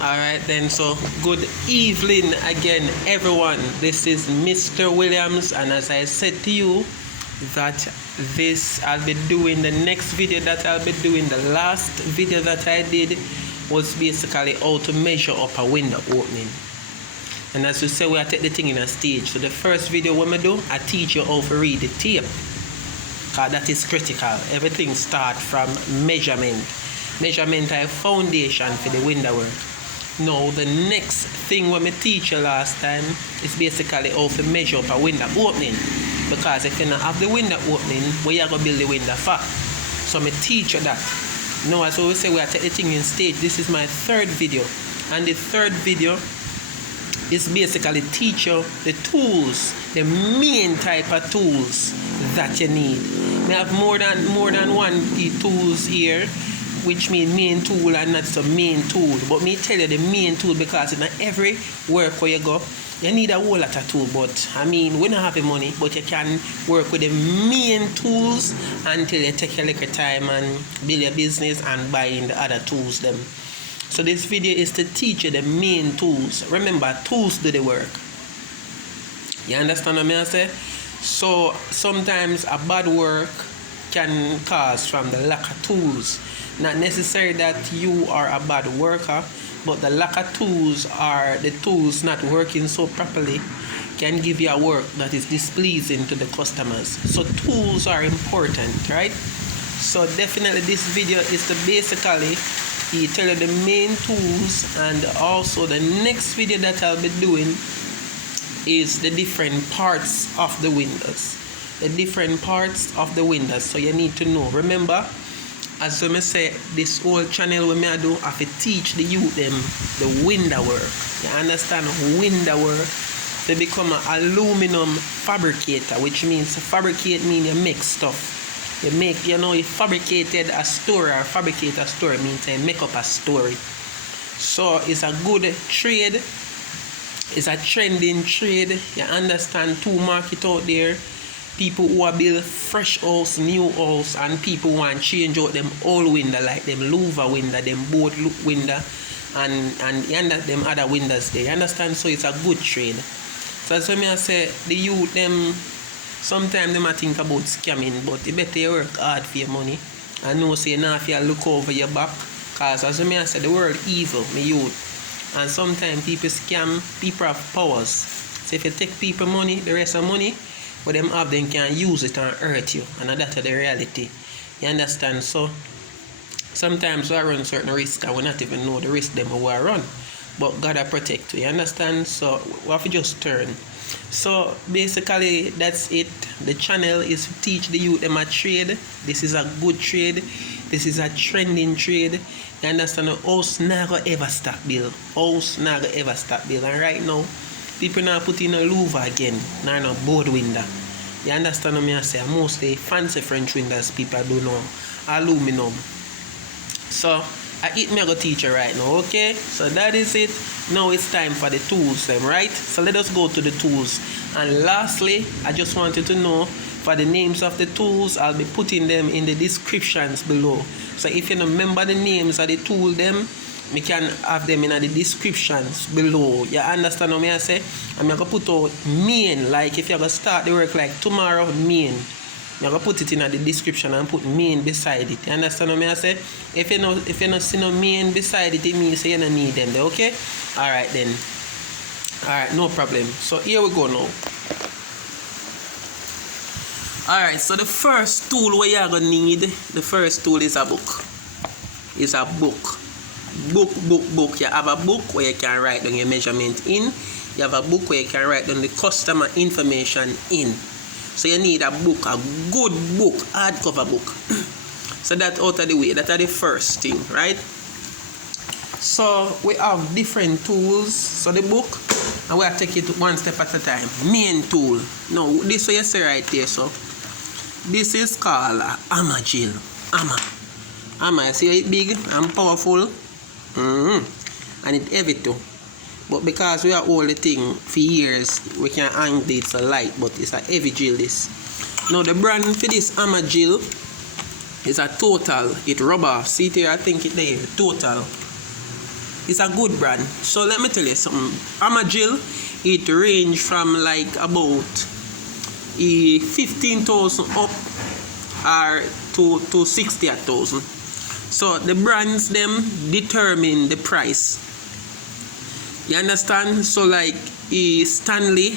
Alright then, so good evening again everyone. This is Mr. Williams, and as I said to you that I'll be doing the next video that I'll be doing. The last video that I did was basically how to measure up a window opening. And as you say, we are taking the thing in a stage. So the first video when we do, I teach you how to read the tape, because that is critical. Everything starts from measurement. Measurement is a foundation for the window work. Now the next thing when we teach you last time is basically how to measure up a window opening. Because if you don't have the window opening, where you are going to build the window for? So I teach you that. Now as we say, we are taking the thing in stage. This is my third video. And the third video is basically teach you the tools, the main type of tools that you need. We have more than one tools here, which mean main tool and not some main tool. But me tell you the main tool, because in every work where you go, you need a whole lot of tool. But I mean, we don't have the money, but you can work with the main tools until you take a little time and build your business and buy in the other tools them. So this video is to teach you the main tools. Remember, tools do the work. You understand what I say? So sometimes a bad work can cause from the lack of tools. Not necessarily that you are a bad worker, but the lack of tools or the tools not working so properly can give you a work that is displeasing to the customers. So tools are important, right? So definitely this video is to basically tell you the main tools, and also the next video that I'll be doing is the different parts of the windows. The different parts of the windows. So you need to know. Remember, as I say, this whole channel when I do, I have to teach the youth them the window work. You understand? Window work. They become an aluminum fabricator, which means fabricate means you make stuff. You make, you fabricated a story, or fabricate a story means you make up a story. So it's a good trade. It's a trending trade. You understand? Two market out there. People who are build fresh house, new house, and people who want to change out them old window, like them louver window, them boat window, and them other windows there. You understand? So it's a good trade. So as I say, the youth them, sometimes they might think about scamming, but you better you work hard for your money. And know say now if you look over your back, because as I say, the world evil, my youth. And sometimes people scam, people have powers. So if you take people money, the rest of money, what them have, them can use it and hurt you. And that's the reality. You understand? So sometimes we run certain risks and we not even know the risk them we run. But God will protect you. You understand? So we have to just turn. So basically that's it. The channel is to teach the youth them a trade. This is a good trade. This is a trending trade. You understand? House never ever stop build. House never ever stop build. And right now, people now put in a louver again. Now no board window. You understand what I say? Mostly fancy French windows people don't know. Aluminum. So I go teach you right now, okay? So that is it. Now it's time for the tools then, right? So let us go to the tools. And lastly, I just wanted to know for the names of the tools, I'll be putting them in the descriptions below. So if you don't remember the names of the tool them, we can have them in the descriptions below. You understand what I say? I'm going to put out main, like if you're going to start the work like tomorrow, main. I'm going to put it in the description and put main beside it. You understand what I say? If you not see no main beside it, it means you don't need them. Okay? Alright then. Alright, no problem. So here we go now. Alright, so the first tool where you're going to need, the first tool is a book. It's a book. Book. You have a book where you can write down your measurement in. You have a book where you can write down the customer information in. So you need a book, a good book, hardcover book. So that's out of the way. That's the first thing, right? So we have different tools. So the book, and we have to take it one step at a time. Main tool. Now this way you see right there. So this is called hammer drill. Hammer. You see it big and powerful. And it's heavy too. But because we are all the thing for years, we can angle it so light, but it's a heavy drill this. Now the brand for this hammer drill is a Total. It rubber. See here, I think it there. Total. It's a good brand. So let me tell you something. Amagil, it range from like about 15,000 up or to 60,000. So the brands them determine the price. You understand? So like Stanley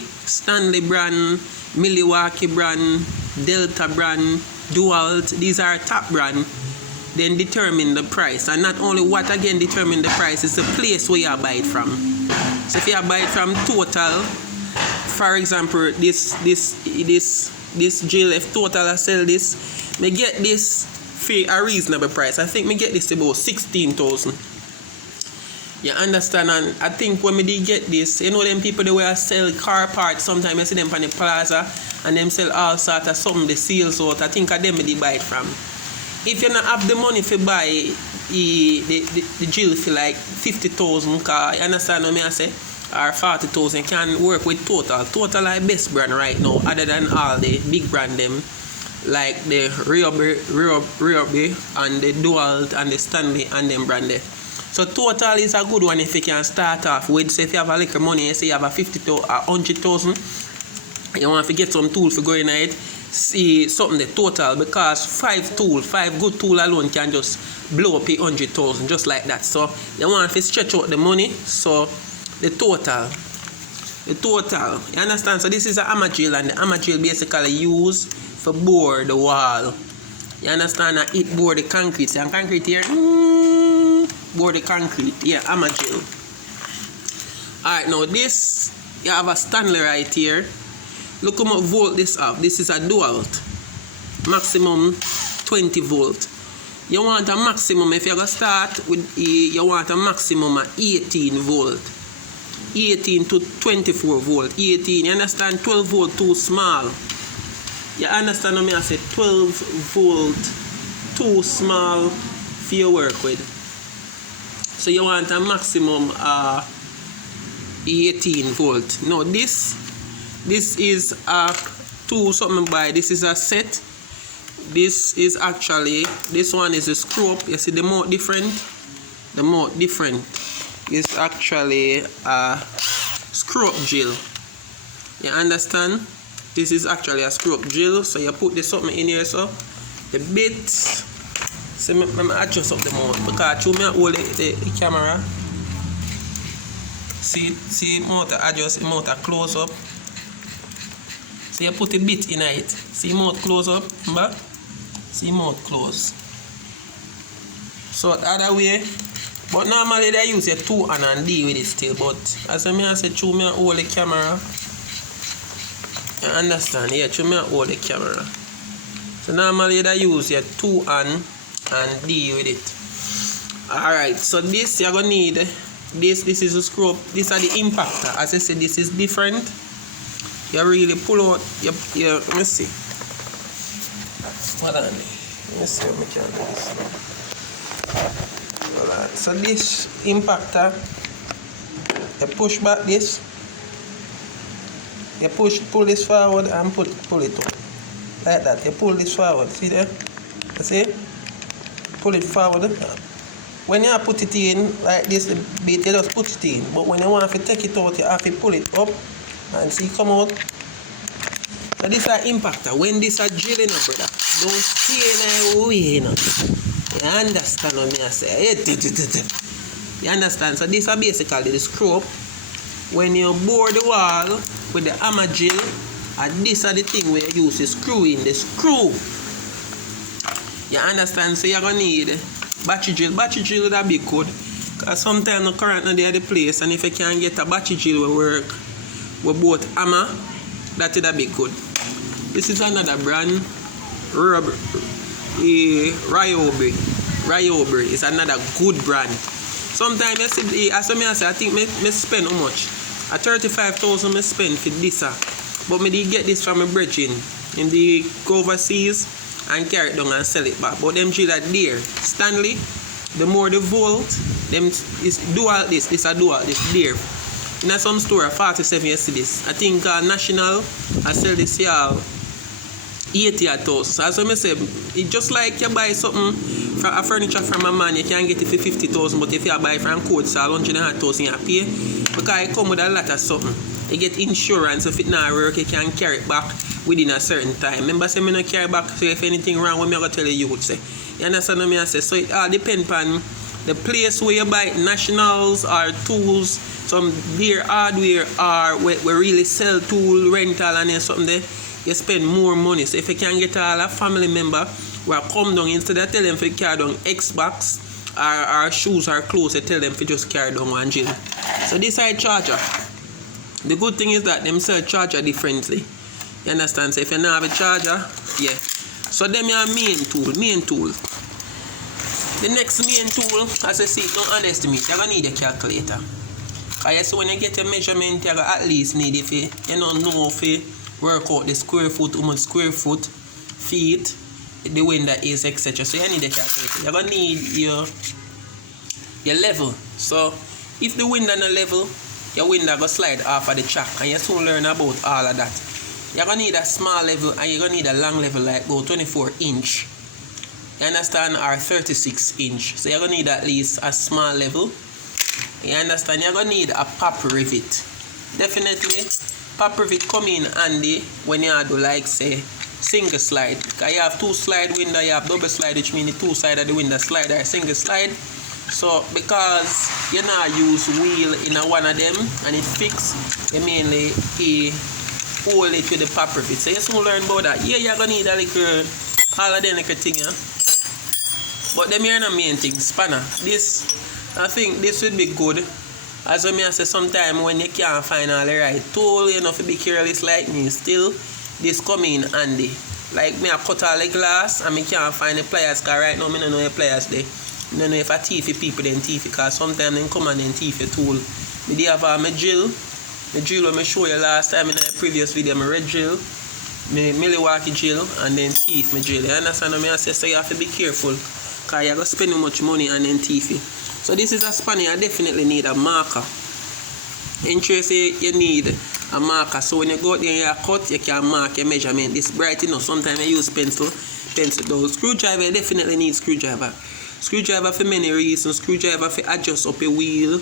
brand, Milwaukee brand, Delta brand, Dualt, these are top brand. Then determine the price. And not only what again determine the price, it's the place where you buy it from. So if you buy it from Total, for example, this Jill, if Total I sell this, me get this for a reasonable price. I think me get this about 16,000. You understand? And I think when me did get this, you know them people they will sell car parts, sometimes you see them on the plaza and them sell all sorts of something they sales out. I think of them me did buy it from. If you don't have the money to buy the Jill for like 50,000, you understand what I say? Or 40,000, can work with Total. Total is the best brand right now, other than all the big brand them, like the Ryobi and the Dualt and the Stanley and them brand there. So Total is a good one if you can start off with. Say if you have a little money, you say you have a 50,000 or 100,000, you want to get some tool for going at it. See something the Total, because 5 good tool alone can just blow up 100,000 just like that. So you want to stretch out the money. So the Total, you understand? So this is an Amagil, and the Amagil basically used for bore the wall. You understand? And it bore the concrete. See concrete here? Bore the concrete. Yeah, Amagil. Alright, now this, you have a Stanley right here. Look how much volt this up. This is a Dualt. Maximum 20 volt. You want a maximum, if you're going to start with you want a maximum of 18 volt. 18 to 24 volt. 18, you understand? 12 volt too small. You understand what I say? 12 volt too small for your work with. So you want a maximum 18 volt. Now this is a tool something by. This is a set. This is actually, this one is a screw up. You see the more different is actually a screw up Jill. You understand? This is actually a screw up Jill. So you put this something in here, so the bit. So let me adjust up the mount because you may hold the camera. See mount adjust, the mount close up. So you put a bit in it. See mouth close up, remember? See mouth close. So the other way, but normally they use a 2 and D with it still. But as I say, you may hold the camera. You understand? Yeah, you may hold the camera. So normally they use a 2 and D with it. Alright, so this you're gonna need this is a screw up. These are the impactor. As I said, this is different. You really pull out your let me see. Hold on. Let me see how we can do this. Alright, so this impactor, you push back this. You pull this forward and pull it up. Like that. You pull this forward. See there? You see? Pull it forward. When you put it in like this, the bit you just put it in. But when you want to take it out, you have to pull it up and see come out. So this is an impactor. When this is drilling, brother, don't stay in the way. You understand what I say? You understand? So this is basically the screw up. When you bore the wall with the Amagil, and this is the thing where you use the screw in the screw. You understand? So you're gonna need battery drill. Battery drill would be good. Because sometimes the current not there at the place, and if you can get a battery drill will work with both hammer, that would be good. This is another brand, Ryobi. Ryobi is another good brand. Sometimes I see, as I say, I think me spend how much? A 35,000 me spend for this. But me did get this from a brethren in the overseas and carry it down and sell it back. But them drill are there. Stanley, the more the volt, them is dual this a dual, this there. In some store, 47 you see this. I think National, I sell this here 80,000. So as I say, it's just like you buy something from a furniture from a man, you can get it for 50,000, but if you buy from Courts, 100,000 you pay because it come with a lot of something. You get insurance, if it not work, you can carry it back within a certain time. Remember, say me no carry back, so if anything wrong, what me gonna tell you would say. You understand what I say? So it all depends on the place where you buy nationals or tools, some dear hardware or we really sell tool rental and then something there, you spend more money. So if you can get all a family member who come down, instead of tell them to carry down Xbox or shoes or clothes, you tell them to just carry down one gel. So this side charger. The good thing is that them sell charger differently. You understand? So if you don't have a charger, yeah. So them your main tool. The next main tool, as I see, don't underestimate, you're gonna need a calculator. Because so when you get your measurement, you're gonna at least need if you don't know if you work out the square foot, how much square foot, feet, the window is, etc. So you need a calculator. You're gonna need your level. So if the window no level, your window go slide off of the track, and you soon learn about all of that. You're gonna need a small level and you're gonna need a long level, like about 24 inch. You understand? Or 36 inch. So you're gonna need at least a small level. You understand? You're gonna need a pop rivet. Definitely, pop rivet come in handy when you do like say single slide. Because you have two slide window, you have double slide, which means the two side of the window slide or single slide. So because you not use wheel in a one of them and it fix, you mainly hold it with the pop rivet. So you soon learn about that. Yeah, you're gonna need a little all of them little thing, yeah. But them here are the main thing, spanner. This, I think this would be good. As I say, sometimes when you can't find all the right tool, you know, to be careless like me, still this come in handy. Like me, I cut all the glass and I can't find the pliers, because right now I don't know the pliers there. I don't know if I thief people then thief, because sometimes they come and then thief your tool. I do have my drill. The drill I show you last time in the previous video, my red drill, my Milwaukee drill, and then thief my drill. You understand what I say? So you have to be careful, because you're going to spend much money and then thief it. So this is a spanner. You definitely need a marker. In case you need a marker, so when you go out there and you cut, you can mark your measurement. This bright enough. Sometimes you use pencil down. Screwdriver, you definitely need screwdriver. Screwdriver for many reasons. Screwdriver for adjust up a wheel.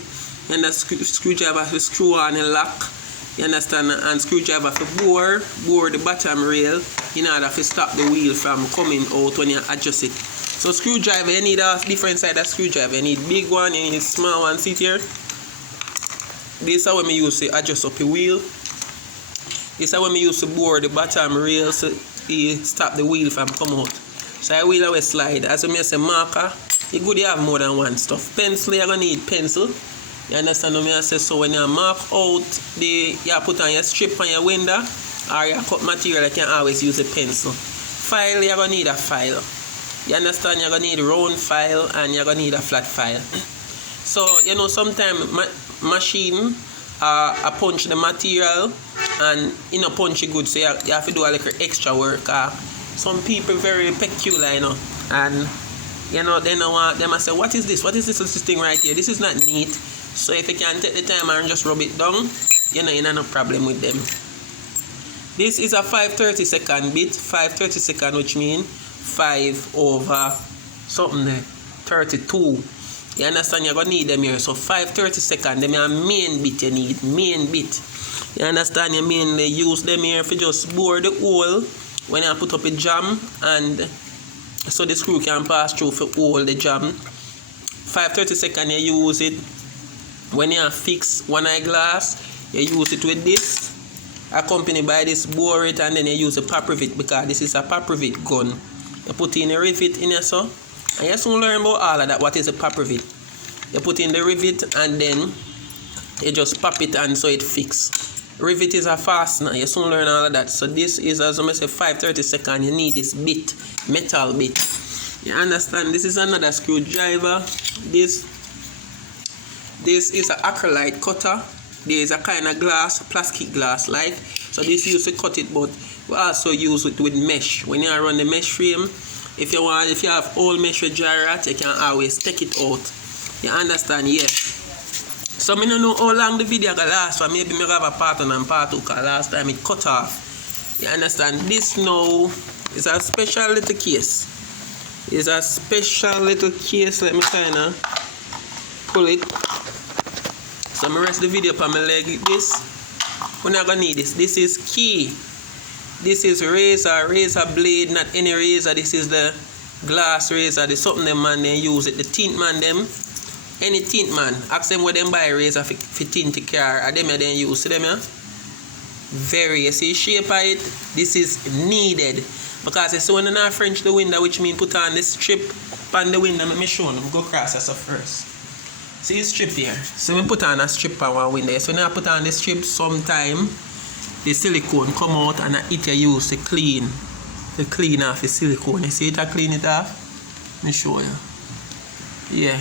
And a screwdriver for screw on a lock. You understand? And screwdriver for bore the bottom rail in order to stop the wheel from coming out when you adjust it. So screwdriver, you need a different side of screwdriver. You need big one, you need small one. See here? This is how we use to adjust up the wheel. This is how we use to bore the bottom rail so to stop the wheel from coming out. So I will always slide. As I say, marker, it's good you have more than one stuff. Pencil, you're going to need pencil. You understand what I say? So when you mark out, you put on your strip on your window, or you cut material, you can always use a pencil. File, you're going to need a file. You understand? You're going to need a round file and you're going to need a flat file. So, you know, sometimes machine punch the material and you know punch it good, so you have to do a little extra work. Some people very peculiar, you know, and you know they don't want, they must say, what is this thing right here? This is not neat. So if you can take the time and just rub it down, you know, you have no problem with them. This is a 5/32 bit, 5/32, which means 5 over something there, 32. You understand? You're gonna need them here. So 5/32, them are main bit you need, main bit. You understand? You mainly use them here for just bore the hole when you put up a jam, and so the screw can pass through for all the jam. 5/32 you use it when you fix one eyeglass. You use it with this, accompanied by this bore it, and then you use a pop rivet, because this is a pop rivet gun. You put in a rivet in here, so and you soon learn about all of that. What is a pop rivet? You put in the rivet and then you just pop it and so it fix. Rivet is a fastener. You soon learn all of that. So this is, as I say, 5/32. You need this bit, metal bit. You understand? This is another screwdriver. This is an acrylite cutter. There is a kind of glass, plastic glass like. So this used to cut it, but we also use it with mesh. When you run the mesh frame, if you have old mesh with jarrat, you can always take it out. You understand? Yes. So I don't know how long the video gonna last, but maybe I have a part 1 and part 2, because last time it cut off. You understand? This now It's a special little case. It's a special little case. Let me kind of pull it. So I'm rest the video on my leg like this. We're not gonna need this. This is key. This is razor blade, not any razor. This is the glass razor. The something them man they use it. The tint man them. Any tint man. Ask them where them buy razor for tint the car. Or them then use. See them yeah? Very. You see shape of it. This is needed. Because it's when I French the window, which means put on the strip on the window. Let me show them. Go across as first. See the strip here. So we put on a strip on one window. So when I put on the strip, sometime the silicone come out and it you use to clean off the silicone. You see it? I clean it off. Let me show you. Yeah.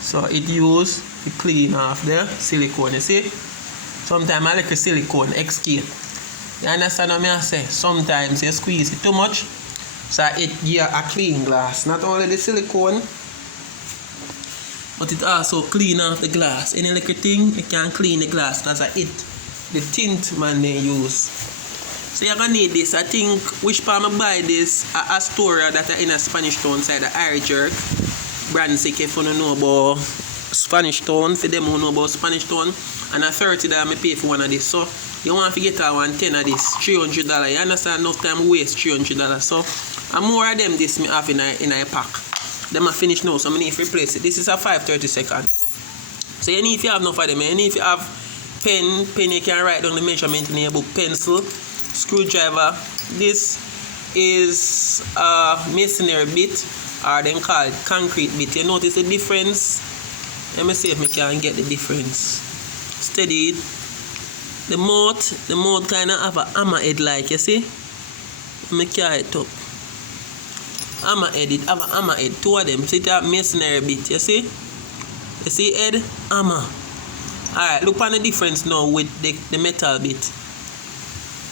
So it used to clean off the silicone. You see? Sometimes I like the silicone escape. You understand what I say? Sometimes you squeeze it too much, so it give a clean glass. Not only the silicone, but it also clean off the glass. Any little thing, it can clean the glass. That's the tint man they use. So you're gonna need this. I think which part I buy this a Astoria that are in a Spanish Town side, the Iron Jerk. Brand sick if you don't know about Spanish Town, for them who know about Spanish Town. And a $30 I pay for one of this. So you want to get a 110 of this, $300. You understand? Enough time waste $300. So and more of them this me have in a pack. Them are finished now, so I need to replace it. This is a 5/32. So you need if you have enough of them. You need if you have pen you can write down the measurement in your book, pencil, screwdriver. This is a masonry bit, or then call it concrete bit. You notice the difference? Let me see if I can get the difference. Steady it. The mouth kind of have a hammer head like, you see? Let me carry it up. Hammer head, it have a hammer head. Two of them. See that masonry bit, you see? You see head? Hammer. Alright, look on the difference now with the metal bit.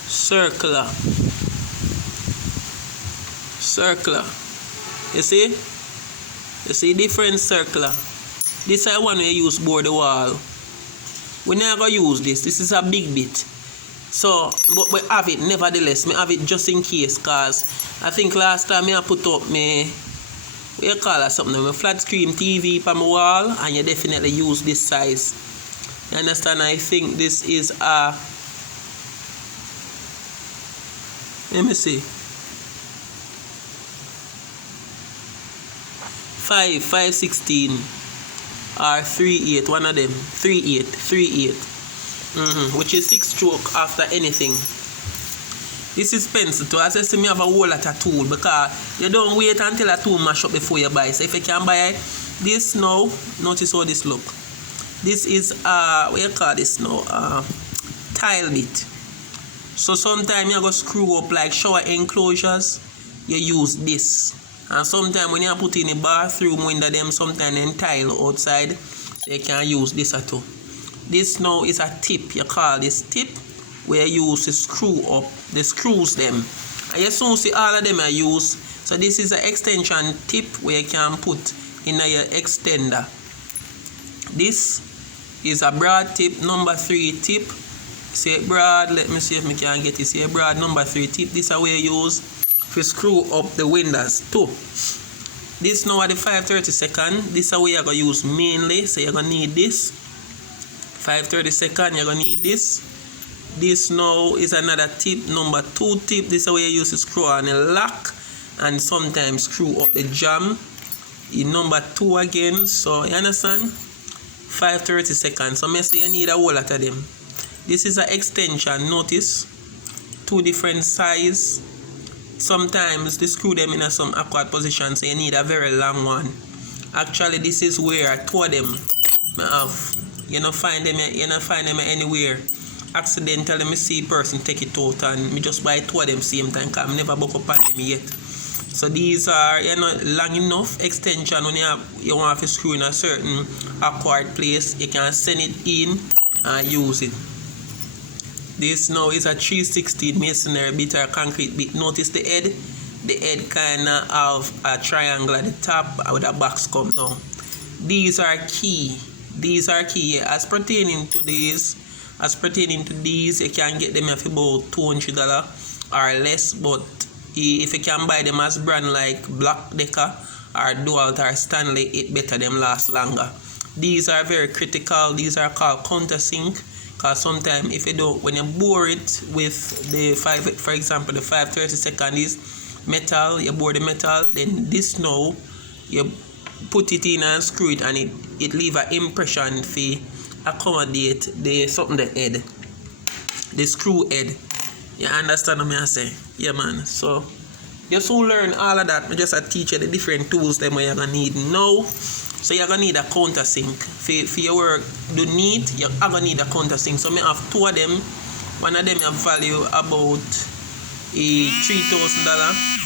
Circular. You see? You see different circular. This is one we use board the wall. We never use this. This is a big bit. So, but we have it nevertheless. We have it just in case, cause I think last time I put up my, what you call it, something, my flat screen TV on my wall, and you definitely use this size. You understand? I think this is a, let me see, 5/16 or 3/8, one of them, 3/8, which is 6 stroke after anything. This is pencil too. As I say, me have a whole lot of tool because you don't wait until a tool mash up before you buy. So if you can buy this now, notice how this look. This is what you call this now? Tile bit. So sometimes you go screw up like shower enclosures, you use this. And sometimes when you put in a bathroom window them, sometimes in tile outside, so you can use this at all. This now is a tip. You call this tip, where you use to screw up the screws them. And you soon see all of them are used. So this is an extension tip where you can put in your extender. This is a broad tip, number 3 tip. Say broad, let me see if I can get it. Say broad number 3 tip. This is how we use to screw up the windows too. This now at the 5/32. This is how we are going to use mainly. So you're going to need this. 5/32, you're going to need this. This now is another tip, number 2 tip. This is how we use to screw on a lock and sometimes screw up the jam. In number 2 again. So you understand? 5/32. So I say you need a whole lot of them. This is an extension. Notice 2 different size. Sometimes they screw them in some awkward position, so you need a very long one. Actually, this is where 2 of them I have. You don't find them anywhere. Accidentally, me see a person take it out and me just buy 2 of them same time because I never book up on them yet. So these are long enough extension when you want to screw in a certain awkward place. You can send it in and use it. This now is a 3/16 masonry bit or concrete bit. Notice the head. The head kind of have a triangle at the top with a box come down. These are key. These are key. As pertaining to these, you can get them for about $200 or less. But if you can buy them as brand like Black Decker or Dual or Stanley, it better them last longer. These are very critical. These are called countersink, because sometimes if you don't, when you bore it with the for example the 5/32 is metal, you bore the metal, then this now you put it in and screw it, and it leave an impression for accommodate the head, the screw head. You understand what I say? Yeah, man. So you soon learn all of that. I just teach you the different tools them you're gonna need now. So you're gonna need a countersink for your work. Do neat, you're gonna need a countersink. So I have two of them. One of them have value about $3,000.